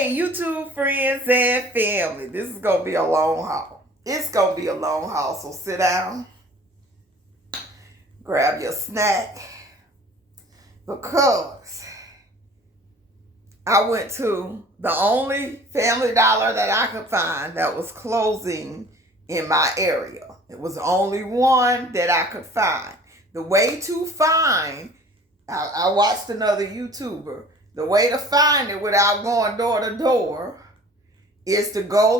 Hey, YouTube friends and family. This is going to be a long haul. It's going to be a long haul. So sit down, grab your snack, because I went to the only Family Dollar that I could find that was closing in my area. It was the only one that I could find. The way to find, I watched another YouTuber. The way to find it without going door to door is to go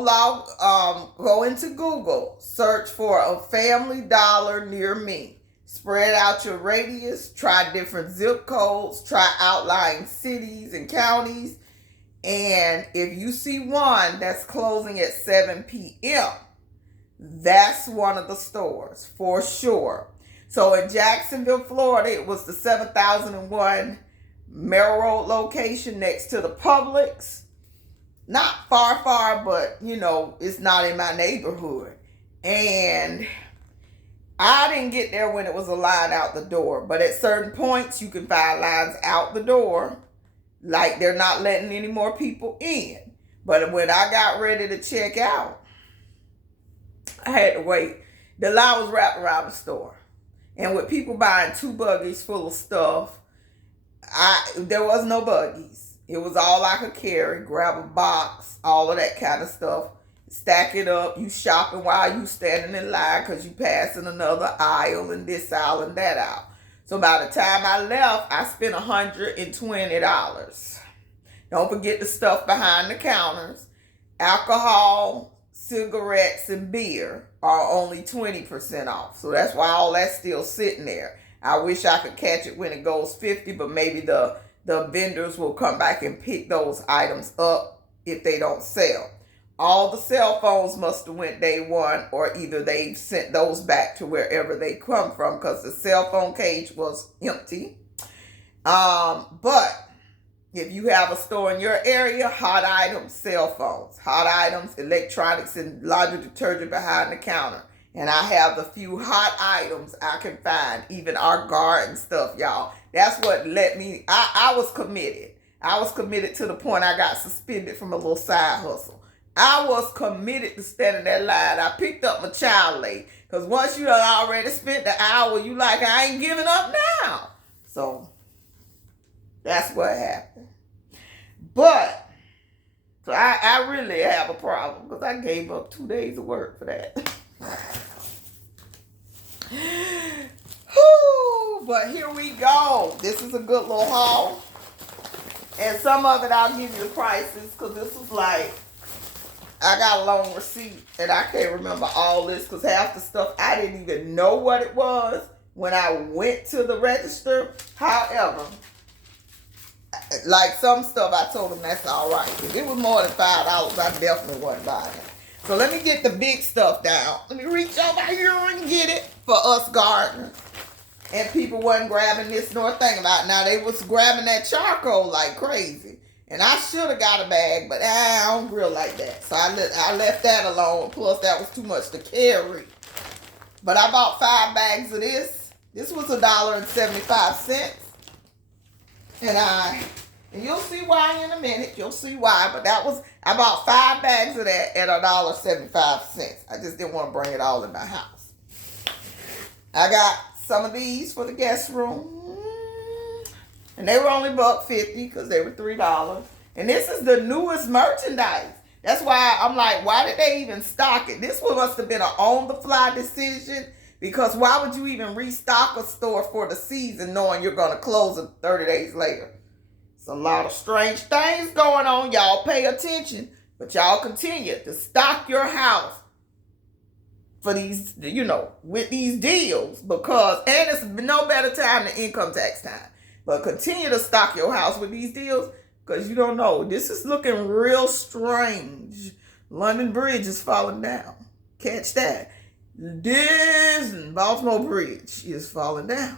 into Google, search for a Family Dollar near me. Spread out your radius, try different zip codes, try outlying cities and counties. And if you see one that's closing at 7 p.m., that's one of the stores for sure. So in Jacksonville, Florida, it was the 7001 Merrill Road location next to the Publix. Not far, but it's not in my neighborhood. And I didn't get there when it was a line out the door. But at certain points, you can find lines out the door. Like they're not letting any more people in. But when I got ready to check out, I had to wait. The line was wrapped around the store. And with people buying 2 buggies full of stuff, there was no buggies. It was all I could carry. Grab a box, all of that kind of stuff. Stack it up. You shopping while you standing in line because you passing another aisle and this aisle and that aisle. So by the time I left, I spent $120. Don't forget the stuff behind the counters. Alcohol, cigarettes, and beer are only 20% off. So that's why all that's still sitting there. I wish I could catch it when it goes 50, but maybe the vendors will come back and pick those items up if they don't sell. All the cell phones must have went day one, or either they sent those back to wherever they come from because the cell phone cage was empty. But if you have a store in your area, hot items, cell phones, hot items, electronics, and laundry detergent behind the counter. And I have the few hot items I can find, even our garden stuff, y'all. That's what let me, I was committed. I was committed to the point I got suspended from a little side hustle. I was committed to stand in that line. I picked up my child late. Because once you done already spent the hour, you like, I ain't giving up now. So, that's what happened. But, so I really have a problem because I gave up 2 days of work for that. But here we go. This is a good little haul. And some of it I'll give you the prices because this was like, I got a long receipt and I can't remember all this because half the stuff I didn't even know what it was when I went to the register. However, like some stuff I told them that's all right. If it was more than $5, I definitely wasn't buying it. So let me get the big stuff down. Let me reach over here and get it for us gardeners. And people wasn't grabbing this nor thing about it. Now they was grabbing that charcoal like crazy. And I should have got a bag, but I don't grill like that. So I left that alone. Plus that was too much to carry. But I bought 5 bags of this. This was $1.75. And you'll see why in a minute. You'll see why. But I bought 5 bags of that at $1.75. I just didn't want to bring it all in my house. I got some of these for the guest room. And they were only $1.50 because they were $3. And this is the newest merchandise. That's why I'm like, why did they even stock it? This one must have been an on-the-fly decision. Because why would you even restock a store for the season knowing you're going to close it 30 days later? It's a lot of strange things going on. Y'all pay attention. But y'all continue to stock your house for these, with these deals. And it's no better time than income tax time. But continue to stock your house with these deals because you don't know. This is looking real strange. London Bridge is falling down. Catch that. Baltimore Bridge is falling down.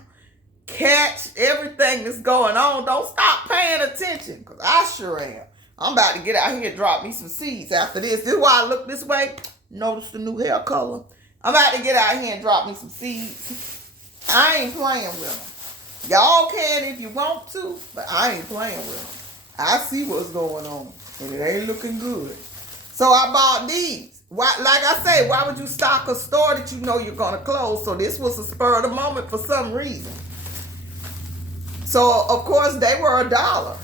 Catch everything that's going on. Don't stop paying attention because I sure am. I'm about to get out here and drop me some seeds after this. This is why I look this way. Notice the new hair color. I'm about to get out here and drop me some seeds. I ain't playing with them. Y'all can if you want to, but I ain't playing with them. I see what's going on, and it ain't looking good. So I bought these. Why, like I say, why would you stock a store that you know you're gonna close? So this was a spur of the moment for some reason. So of course they were $1.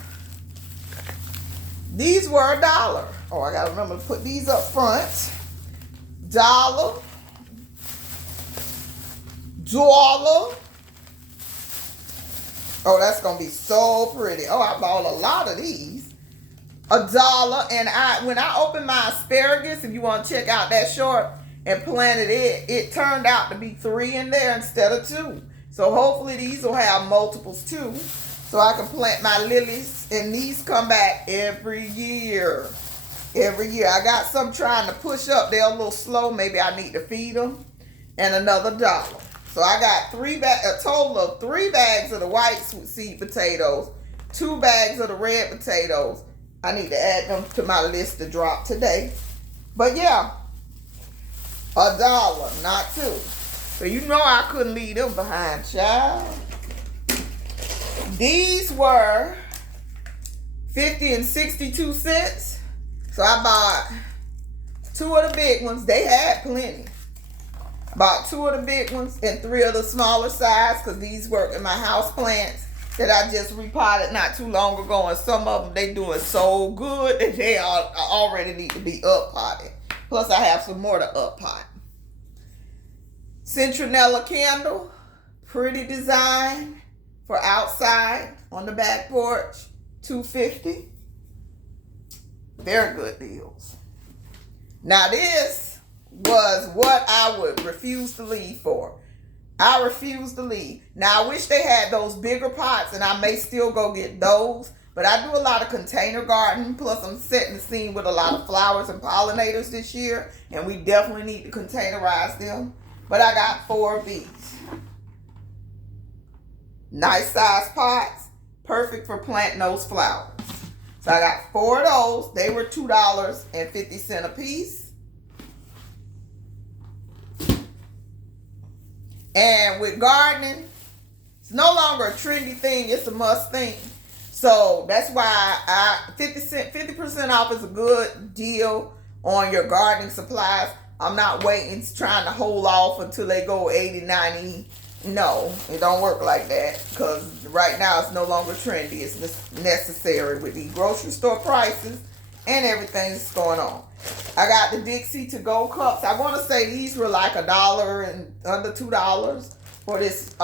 These were $1. Oh, I gotta remember to put these up front. Dollar. Oh, that's gonna be so pretty. Oh, I bought a lot of these. $1. And when I opened my asparagus, if you want to check out that short, and planted it turned out to be 3 in there instead of 2. So hopefully these will have multiples too, so I can plant my lilies, and these come back every year. Every year. I got some trying to push up. They're a little slow. Maybe I need to feed them. And another $1. So I got a total of 3 bags of the white seed potatoes, 2 bags of the red potatoes. I need to add them to my list to drop today. But yeah, $1, not 2. So you know I couldn't leave them behind, child. These were 50 and 62 cents. So I bought 2 of the big ones. They had plenty. Bought 2 of the big ones and 3 of the smaller size, because these work in my house plants that I just repotted not too long ago. And some of them, they doing so good that they already need to be up potted. Plus I have some more to up pot. Citronella candle, pretty design for outside on the back porch, $2.50. Very good deals. Now this was what I would refuse to leave for. I refuse to leave. Now I wish they had those bigger pots, and I may still go get those. But I do a lot of container gardening. Plus I'm setting the scene with a lot of flowers and pollinators this year, and we definitely need to containerize them. But I got 4 of these. Nice size pots, perfect for planting those flowers. So I got 4 of those. They were $2.50 a piece. And with gardening, it's no longer a trendy thing, it's a must thing. So that's why 50% off is a good deal on your gardening supplies. I'm not waiting, trying to hold off until they go 80, 90. No, it don't work like that, because right now it's no longer trendy. It's necessary with the grocery store prices and everything that's going on. I got the Dixie to-go cups. I want to say these were like $1 and under $2 for this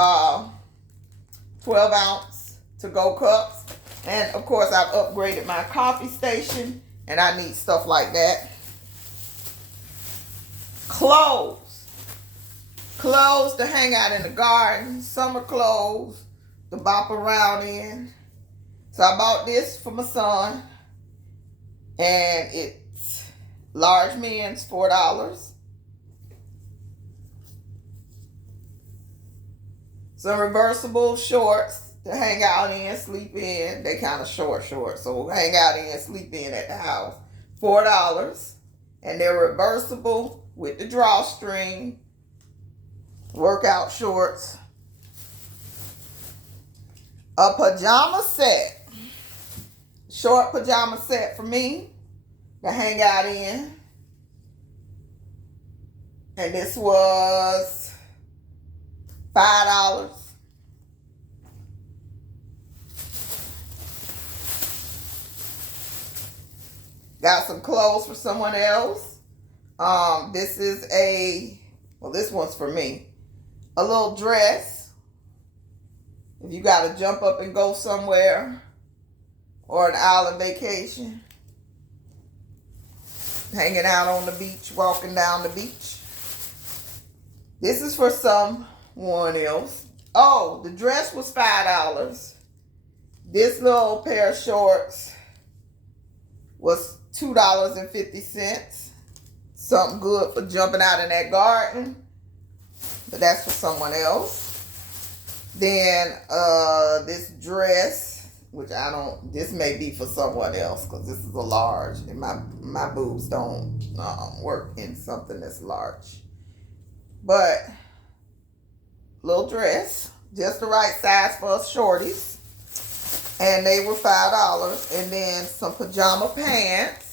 12-ounce to-go cups. And of course I've upgraded my coffee station, and I need stuff like that. Clothes to hang out in the garden, summer clothes to bop around in. So I bought this for my son, and it's large men's, $4. Some reversible shorts to hang out in, sleep in. They kind of short, so hang out in, sleep in at the house. $4, and they're reversible with the drawstring. Workout shorts. A pajama set. Short pajama set for me to hang out in. And this was $5. Got some clothes for someone else. This is this one's for me. A little dress. If you got to jump up and go somewhere, or an island vacation. Hanging out on the beach, walking down the beach. This is for someone else. Oh, the dress was $5. This little pair of shorts was $2.50. Something good for jumping out in that garden. But that's for someone else. Then this dress, which this may be for someone else, because this is a large, and my boobs don't work in something that's large. But little dress, just the right size for us shorties. and they were $5. And then some pajama pants.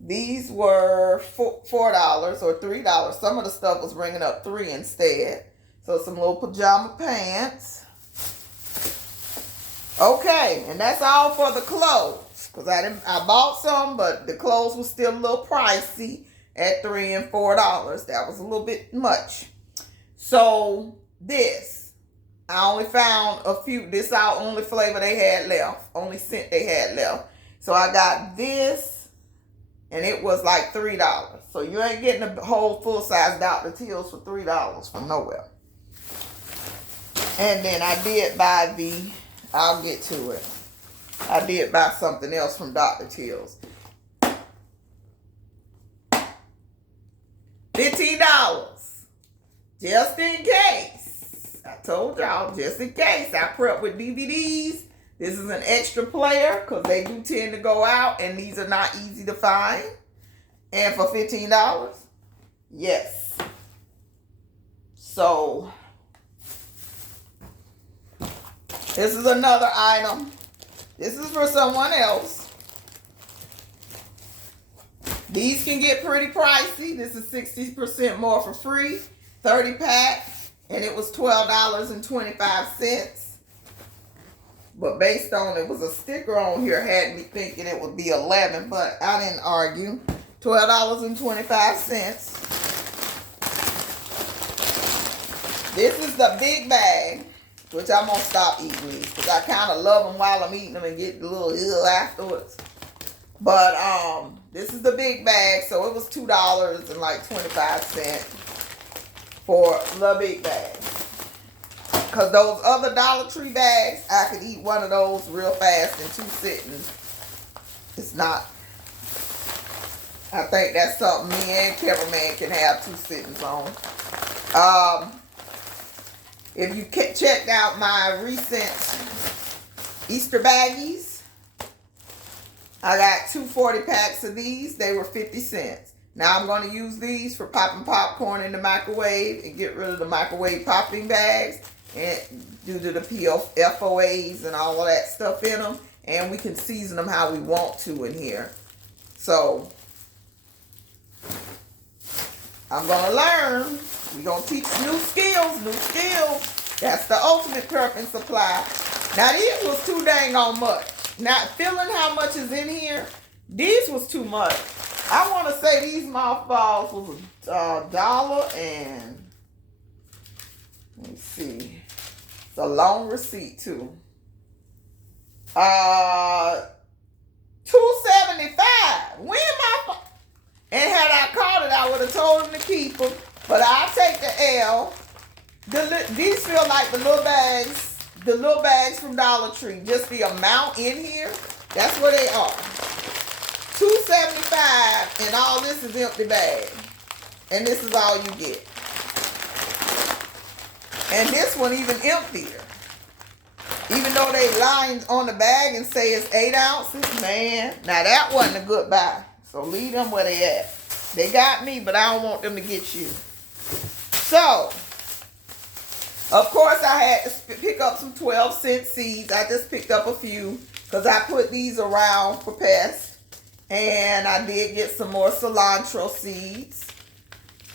These were $4 or $3. Some of the stuff was bringing up $3 instead. So some little pajama pants. Okay, and that's all for the clothes. Because I bought some, but the clothes were still a little pricey at $3 and $4. That was a little bit much. So this, I only found a few. This is our only flavor they had left. Only scent they had left. So I got this, and it was like $3. So you ain't getting a whole full-size Dr. Teal's for $3 from nowhere. And then I did buy I'll get to it. I did buy something else from Dr. Teal's. $15. Just in case. I told y'all, just in case. I prep with DVDs. This is an extra player because they do tend to go out and these are not easy to find. And for $15, yes. So, this is another item. This is for someone else. These can get pretty pricey. This is 60% more for free. 30 pack. And it was $12.25. But based on, it was a sticker on here, had me thinking it would be $11, but I didn't argue. $12.25. This is the big bag, which I'm going to stop eating these because I kind of love them while I'm eating them and get a little ill afterwards. But this is the big bag, so it was $2.25 for the big bag. Because those other Dollar Tree bags, I could eat one of those real fast in 2 sittings. It's not. I think that's something me and Cameraman can have 2 sittings on. If you checked out my recent Easter baggies, I got 2 40 packs of these. They were 50 cents. Now I'm going to use these for popping popcorn in the microwave and get rid of the microwave popping bags and due to the FOAs and all of that stuff in them. And we can season them how we want to in here. So I'm going to learn. We're going to teach new skills. That's the ultimate prep and supply. Now these was too dang on much. Not feeling how much is in here. These was too much. I want to say these mothballs was $1 and let me see. It's a long receipt too. $2.75. When my and had I caught it, I would have told him to keep them. But I'll take the L. These feel like the little bags from Dollar Tree. Just the amount in here, that's what they are. $2.75, and all this is empty bag. And this is all you get. And this one even emptier. Even though they lined on the bag and say it's 8 ounces, man. Now that wasn't a good buy. So leave them where they at. They got me, but I don't want them to get you. So, of course, I had to pick up some 12-cent seeds. I just picked up a few because I put these around for pests. And I did get some more cilantro seeds.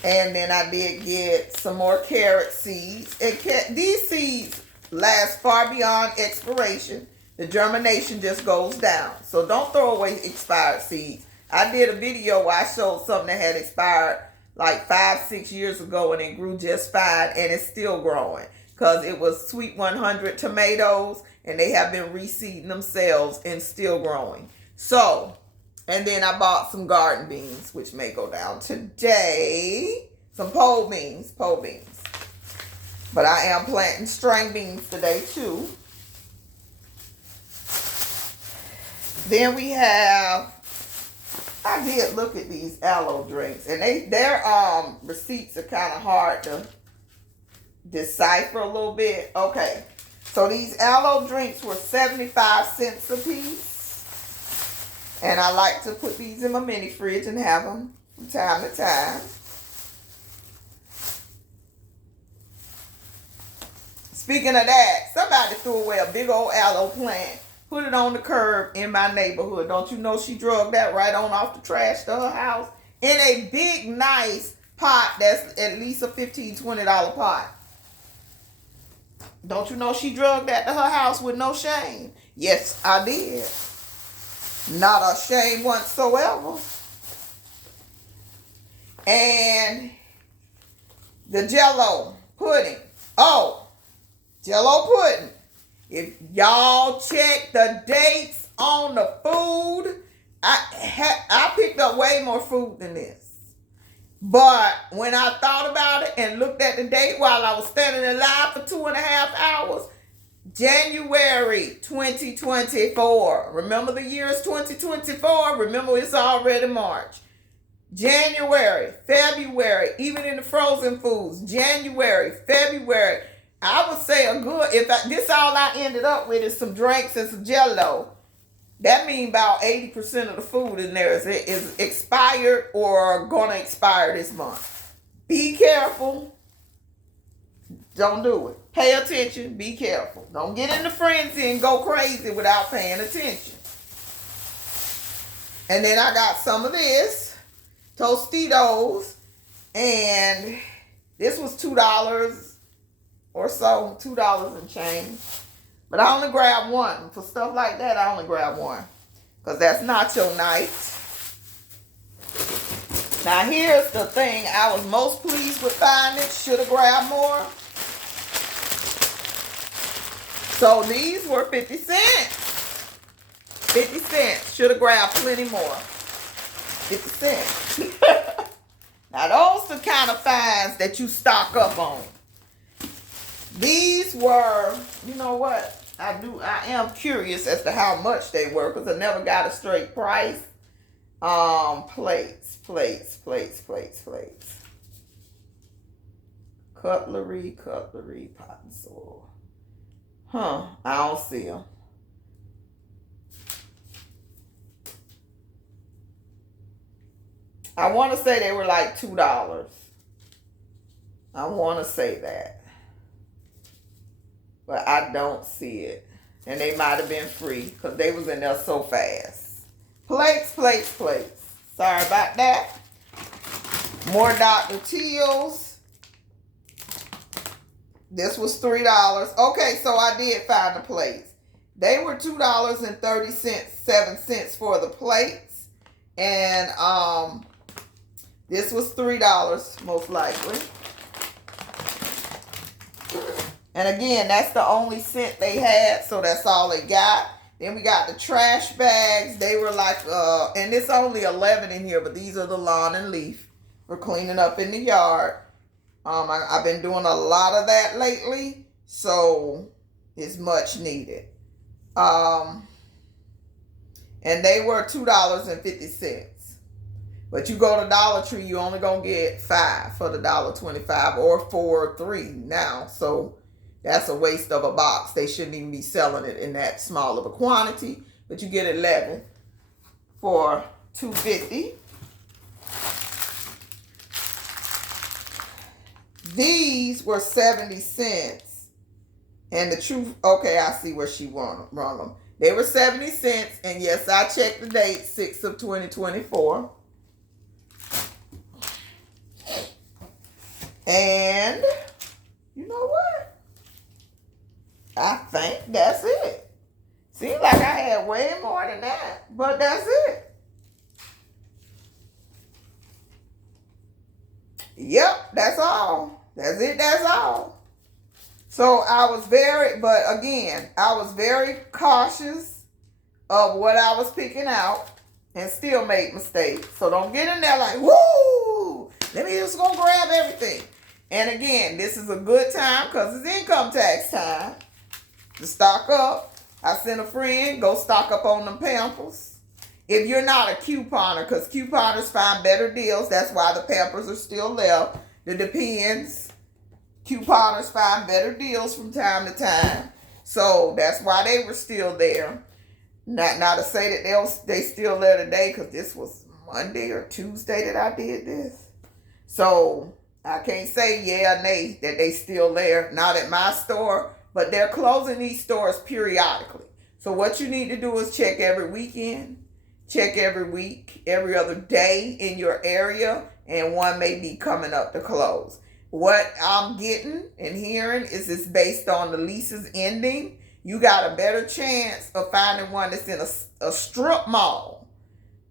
And then I did get some more carrot seeds. And these seeds last far beyond expiration. The germination just goes down. So don't throw away expired seeds. I did a video where I showed something that had expired like 5-6 years ago and it grew just fine and it's still growing. Because it was Sweet 100 tomatoes and they have been reseeding themselves and still growing. So, and then I bought some garden beans, which may go down today. Some pole beans. But I am planting string beans today too. Then we have, I did look at these aloe drinks. And their receipts are kind of hard to decipher a little bit. Okay. So these aloe drinks were 75 cents a piece. And I like to put these in my mini fridge and have them from time to time. Speaking of that, somebody threw away a big old aloe plant, put it on the curb in my neighborhood. Don't you know she drug that right on off the trash to her house in a big, nice pot that's at least a $15, $20 pot. Don't you know she drug that to her house with no shame? Yes, I did. Not a shame whatsoever. And the Jell-O pudding. Oh, Jell-O pudding. If y'all check the dates on the food, I picked up way more food than this. But when I thought about it and looked at the date while I was standing in line for 2.5 hours, January 2024. Remember the year is 2024? Remember it's already March. January, February, even in the frozen foods, January, February. I would say this all I ended up with is some drinks and some Jell-O. That means about 80% of the food in there is expired or gonna expire this month. Be careful. Don't do it. Pay attention. Be careful. Don't get in the frenzy and go crazy without paying attention. And then I got some of this. Tostitos. And this was $2 or so. $2 and change. But I only grabbed one. For stuff like that, I only grab one. Because that's nacho night. Now here's the thing I was most pleased with finding. Should have grabbed more. So these were 50 cents. 50 cents. Should have grabbed plenty more. 50 cents. Now those are the kind of finds that you stock up on. These were, you know what? I am curious as to how much they were because I never got a straight price. Plates. Cutlery, pot and soil. I don't see them. I want to say they were like $2. I want to say that. But I don't see it. And they might have been free because they was in there so fast. Plates. Sorry about that. More Dr. Teal's. This was $3. Okay, so I did find the plates. They were $2.37 for the plates. And this was $3 most likely. And again, that's the only scent they had, so that's all they got. Then we got the trash bags. They were like, and it's only 11 in here, but these are the lawn and leaf for cleaning up in the yard. I've been doing a lot of that lately, so it's much needed. And they were $2.50. But you go to Dollar Tree, you only gonna get 5 for the $1.25 or 4 or 3 now. So that's a waste of a box. They shouldn't even be selling it in that small of a quantity. But you get 11 for $2.50. These were 70 cents. And the truth, okay, I see where she wrong them. They were 70 cents. And yes, I checked the date, 6 of 2024. And you know what? I think that's it. Seems like I had way more than that, but that's it. Yep, that's all. That's it, that's all. So I was very cautious of what I was picking out and still made mistakes. So don't get in there like, woo, let me just go grab everything. And again, this is a good time because it's income tax time to stock up. I sent a friend, go stock up on them Pampers. If you're not a couponer, because couponers find better deals, that's why the Pampers are still left. It depends. Couponers find better deals from time to time. So that's why they were still there. Not to say that they still there today, because this was Monday or Tuesday that I did this. So I can't say yeah or nay that they still there. Not at my store. but they're closing these stores periodically. So what you need to do is check every weekend, check every week, every other day in your area, and one may be coming up to close. What I'm getting and hearing is it's based on the leases ending. You got a better chance of finding one that's in a strip mall,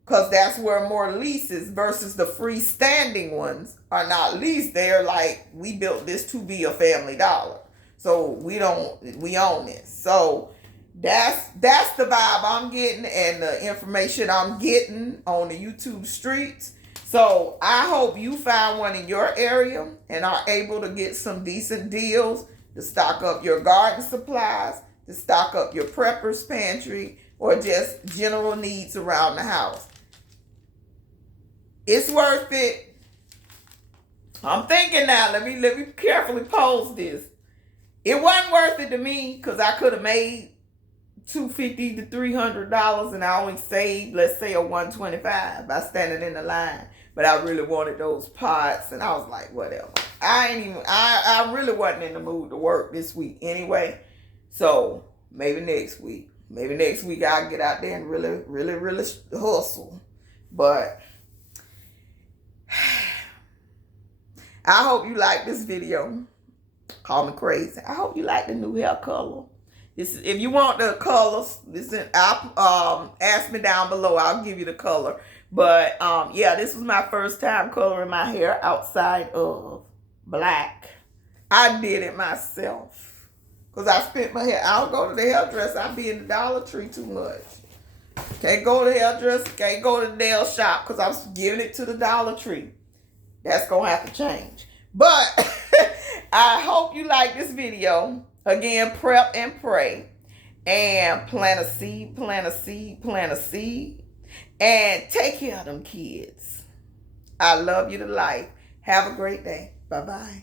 because that's where more leases versus the freestanding ones are not leased. They're like, we built this to be a Family Dollar, so we own this. So that's the vibe I'm getting and the information I'm getting on the YouTube streets. So I hope you find one in your area and are able to get some decent deals to stock up your garden supplies, to stock up your prepper's pantry, or just general needs around the house. It's worth it. I'm thinking now, let me carefully pose this. It wasn't worth it to me because I could have made $250 to $300 and I only saved, let's say, a $125 by standing in the line. But I really wanted those pots, and I was like, whatever. I really wasn't in the mood to work this week anyway. So maybe next week. Maybe next week I'll get out there and really hustle. But I hope you like this video. Call me crazy. I hope you like the new hair color. If you want the colors, listen, ask me down below. I'll give you the color. But yeah, this was my first time coloring my hair outside of black. I did it myself because I spent my hair. I don't go to the hairdresser. I be in the Dollar Tree too much. Can't go to the hairdresser. Can't go to the nail shop because I'm giving it to the Dollar Tree. That's gonna have to change. But I hope you like this video. Again, prep and pray. And plant a seed, plant a seed, plant a seed. And take care of them kids. I love you to life. Have a great day. Bye-bye.